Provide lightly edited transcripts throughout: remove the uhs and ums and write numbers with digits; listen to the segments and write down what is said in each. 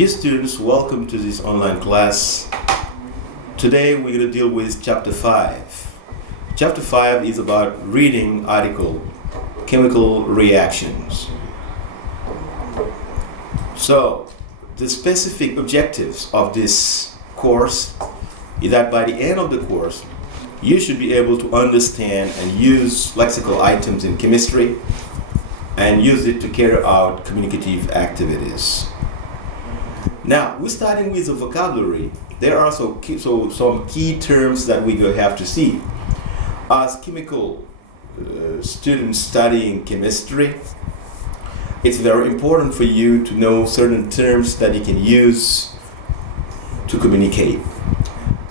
Dear students, welcome to this online class. Today we're going to deal with Chapter 5. Chapter 5 is about reading article, chemical reactions. So, the specific objectives of this course is that by the end of the course, you should be able to understand and use lexical items in chemistry and use it to carry out communicative activities. Now, we're starting with the vocabulary. There are some key terms that we will have to see. As chemical students studying chemistry, it's very important for you to know certain terms that you can use to communicate.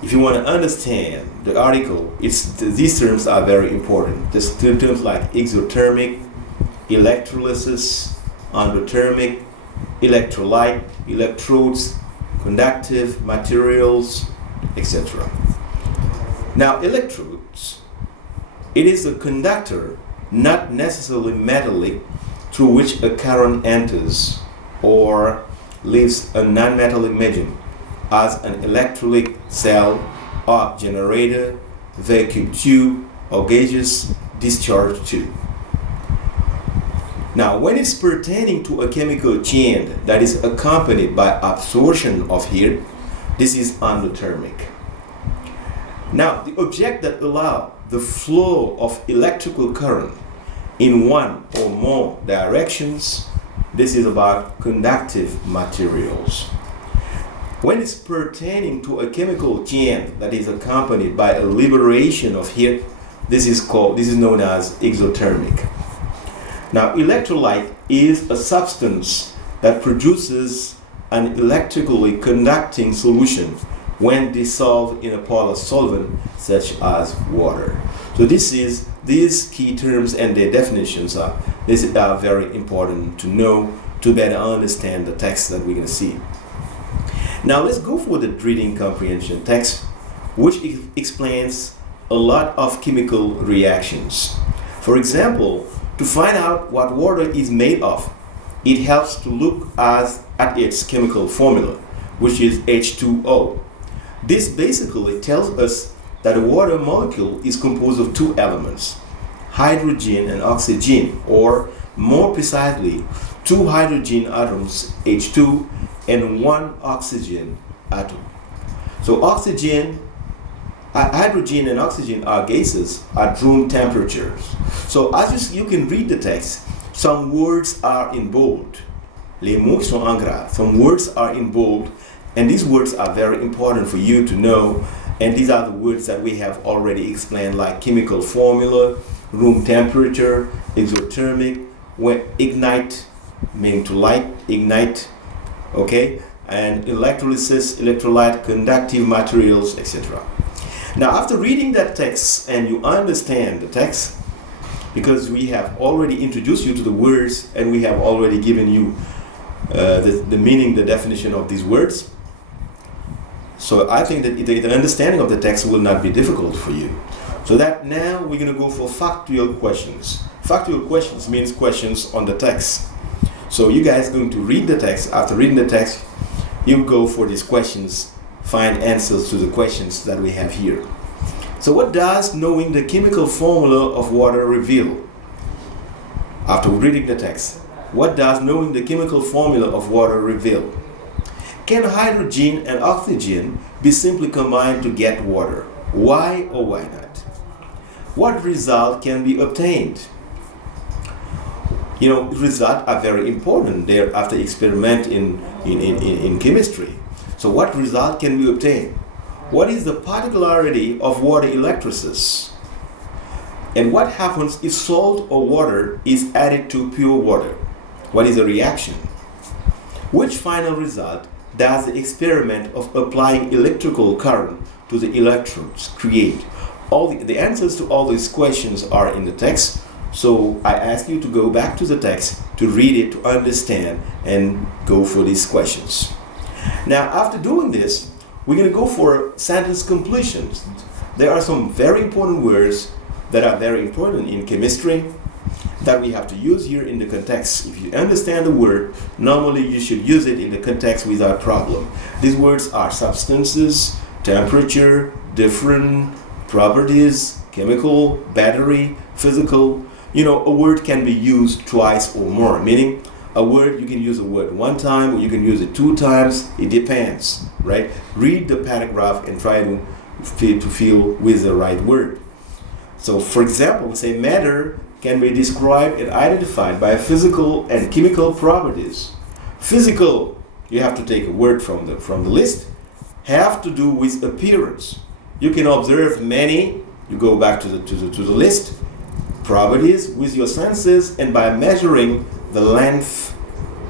If you want to understand the article, these terms are very important. There's terms like exothermic, electrolysis, endothermic, electrolyte, electrodes, conductive materials, etc. Now, electrodes, it is a conductor, not necessarily metallic, through which a current enters or leaves a non-metallic medium, as an electrolytic cell, arc generator, vacuum tube, or gaseous discharge tube. Now, when it's pertaining to a chemical chain that is accompanied by absorption of heat, this is endothermic. Now, the object that allows the flow of electrical current in one or more directions, this is about conductive materials. When it's pertaining to a chemical chain that is accompanied by a liberation of heat, this is known as exothermic. Now, electrolyte is a substance that produces an electrically conducting solution when dissolved in a polar solvent such as water. So these key terms and their definitions are very important to know to better understand the text that we're going to see. Now let's go for the reading comprehension text, which explains a lot of chemical reactions. For example, to find out what water is made of, it helps to look at its chemical formula, which is H2O. This basically tells us that a water molecule is composed of two elements, hydrogen and oxygen, or more precisely, two hydrogen atoms, H2, and one oxygen atom. So hydrogen and oxygen are gases at room temperatures. So as you can read the text, some words are in bold. Les mots sont en gras. Some words are in bold, and these words are very important for you to know. And these are the words that we have already explained, like chemical formula, room temperature, exothermic, ignite, meaning to light, ignite, okay, and electrolysis, electrolyte, conductive materials, etc. Now, after reading that text and you understand the text, because we have already introduced you to the words and we have already given you the meaning, the definition of these words, so I think that the understanding of the text will not be difficult for you. So that now we're going to go for factual questions. Factual questions means questions on the text. So you guys are going to read the text. After reading the text, you go for these questions, find answers to the questions that we have here. So what does knowing the chemical formula of water reveal? After reading the text, what does knowing the chemical formula of water reveal? Can hydrogen and oxygen be simply combined to get water? Why or why not? What result can be obtained? Results are very important there after experiment in chemistry. So what result can we obtain? What is the particularity of water electrolysis? And what happens if salt or water is added to pure water? What is the reaction? Which final result does the experiment of applying electrical current to the electrodes create? All the answers to all these questions are in the text. So I ask you to go back to the text to read it, to understand, and go for these questions. Now, after doing this, we're going to go for sentence completions. There are some very important words that are very important in chemistry, that we have to use here in the context. If you understand the word, normally you should use it in the context without problem. These words are substances, temperature, different properties, chemical, battery, physical. You know, a word can be used twice or more, meaning a word, you can use a word one time or you can use it 2 times. It depends, right? Read the paragraph and try to feel with the right word. So, for example, say matter can be described and identified by physical and chemical properties. Physical, you have to take a word from the list, have to do with appearance. You can observe many. You go back to the list. Properties with your senses and by measuring the length,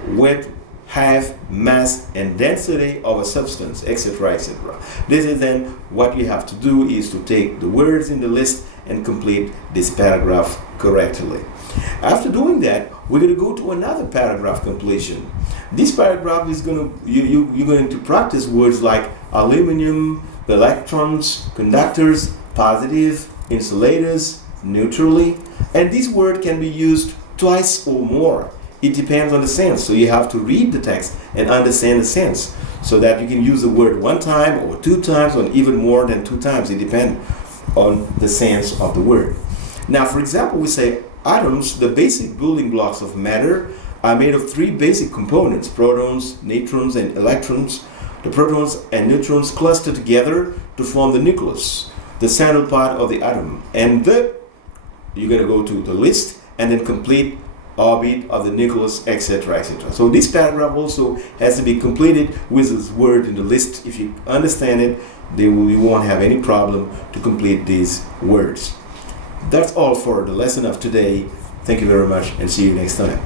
width, height, mass, and density of a substance, etc., etc. This is then what you have to do is to take the words in the list and complete this paragraph correctly. After doing that, we're going to go to another paragraph completion. This paragraph is you're going to practice words like aluminum, electrons, conductors, positive, insulators, neutrally, and this word can be used twice or more. It depends on the sense, so you have to read the text and understand the sense so that you can use the word 1 time or 2 times or even more than 2 times. It depends on the sense of the word. Now, for example, we say atoms, the basic building blocks of matter, are made of 3 basic components: protons, neutrons, and electrons. The protons and neutrons cluster together to form the nucleus, the central part of the atom. And you're going to go to the list and then complete orbit of the nucleus, etc., etc. So this paragraph also has to be completed with this word in the list. If you understand it, you won't have any problem to complete these words. That's all for the lesson of today. Thank you very much and see you next time.